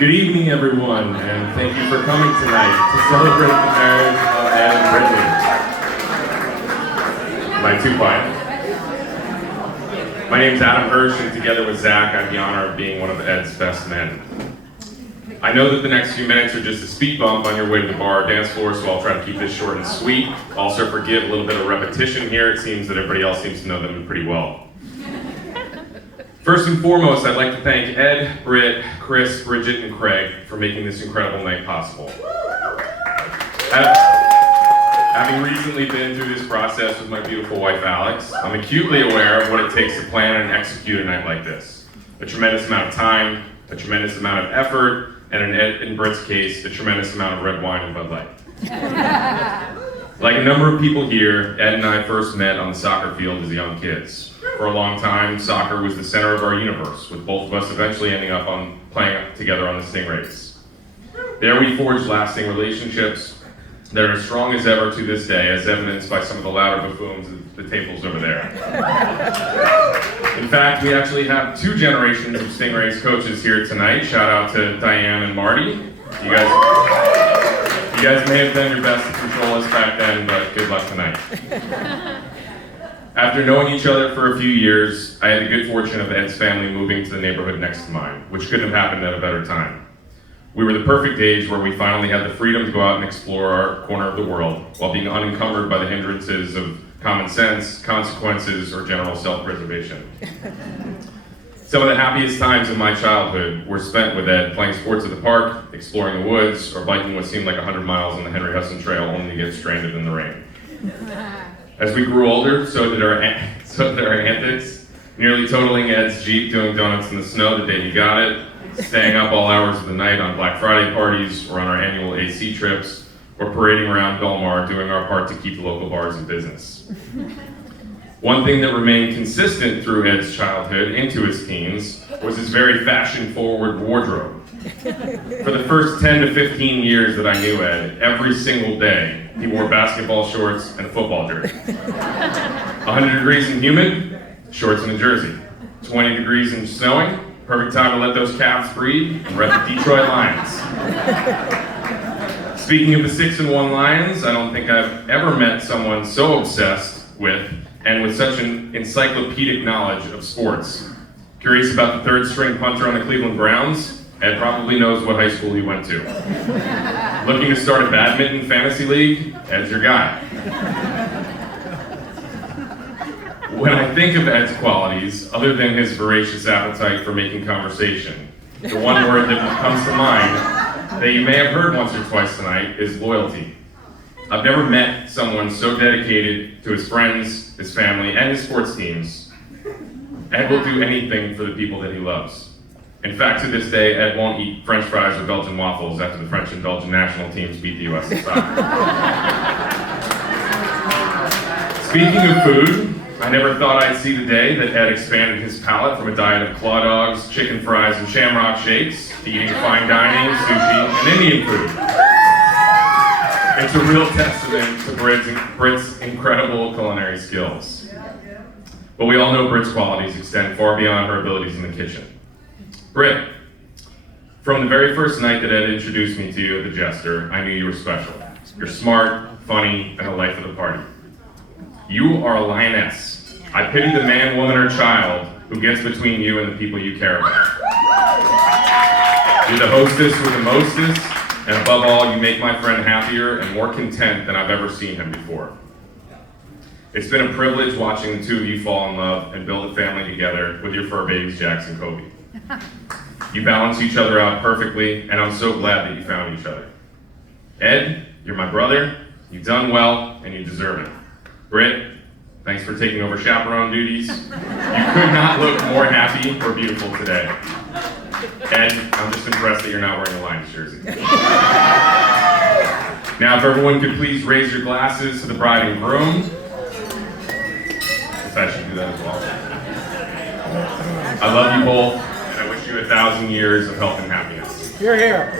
Good evening, everyone, and thank you for coming tonight to celebrate the marriage of Ed and Brittany. Am I too quiet? My name's Adam Hirsch, and together with Zach, I have the honor of being one of Ed's best men. I know that the next few minutes are just a speed bump on your way to the bar or dance floor, so I'll try to keep this short and sweet. Also forgive a little bit of repetition here. It seems that everybody else seems to know them pretty well. First and foremost, I'd like to thank Ed, Britt, Chris, Bridget, and Craig for making this incredible night possible. Having recently been through this process with my beautiful wife, Alex, I'm acutely aware of what it takes to plan and execute a night like this. A tremendous amount of time, a tremendous amount of effort, and in Ed and Britt's case, a tremendous amount of red wine and Bud Light. Like a number of people here, Ed and I first met on the soccer field as young kids. For a long time, soccer was the center of our universe, with both of us eventually ending up playing together on the Stingrays. There we forged lasting relationships that are as strong as ever to this day, as evidenced by some of the louder buffoons at the tables over there. In fact, we actually have two generations of Stingrays coaches here tonight. Shout out to Diane and Marty. You guys may have done your best to control us back then, but good luck tonight. After knowing each other for a few years, I had the good fortune of Ed's family moving to the neighborhood next to mine, which couldn't have happened at a better time. We were the perfect age where we finally had the freedom to go out and explore our corner of the world while being unencumbered by the hindrances of common sense, consequences, or general self-preservation. Some of the happiest times of my childhood were spent with Ed playing sports at the park, exploring the woods, or biking what seemed like 100 miles on the Henry Hudson Trail only to get stranded in the rain. As we grew older, so did our antics, nearly totaling Ed's Jeep, doing donuts in the snow the day he got it, staying up all hours of the night on Black Friday parties or on our annual AC trips, or parading around Belmar doing our part to keep the local bars in business. One thing that remained consistent through Ed's childhood into his teens was his very fashion-forward wardrobe. For the first 10 to 15 years that I knew Ed, every single day, he wore basketball shorts and a football jersey. 100 degrees and humid, shorts and a jersey. 20 degrees and snowing, perfect time to let those calves breathe and rep the Detroit Lions. Speaking of the 6-1 Lions, I don't think I've ever met someone so obsessed with and with such an encyclopedic knowledge of sports. Curious about the third string punter on the Cleveland Browns? Ed probably knows what high school he went to. Looking to start a badminton fantasy league? Ed's your guy. When I think of Ed's qualities, other than his voracious appetite for making conversation, the one word that comes to mind that you may have heard once or twice tonight is loyalty. I've never met someone so dedicated to his friends, his family, and his sports teams. Ed will do anything for the people that he loves. In fact, to this day, Ed won't eat French fries or Belgian waffles after the French and Belgian national teams beat the U.S. in soccer. Speaking of food, I never thought I'd see the day that Ed expanded his palate from a diet of claw dogs, chicken fries, and shamrock shakes to eating fine dining, sushi, and Indian food. It's a real testament to Britt's incredible culinary skills. But we all know Britt's qualities extend far beyond her abilities in the kitchen. Britt, from the very first night that Ed introduced me to you at the Jester, I knew you were special. You're smart, funny, and the life of the party. You are a lioness. I pity the man, woman, or child who gets between you and the people you care about. You're the hostess with the mostest, and above all, you make my friend happier and more content than I've ever seen him before. It's been a privilege watching the two of you fall in love and build a family together with your fur babies, Jax and Kobe. You balance each other out perfectly, and I'm so glad that you found each other. Ed, you're my brother, you've done well, and you deserve it. Britt, thanks for taking over chaperone duties. You could not look more happy or beautiful today. Ed, I'm just impressed that you're not wearing a Lions jersey. Now, if everyone could please raise your glasses to the bride and groom. I should do that as well. I love you both, and I wish you 1,000 years of health and happiness. You're here.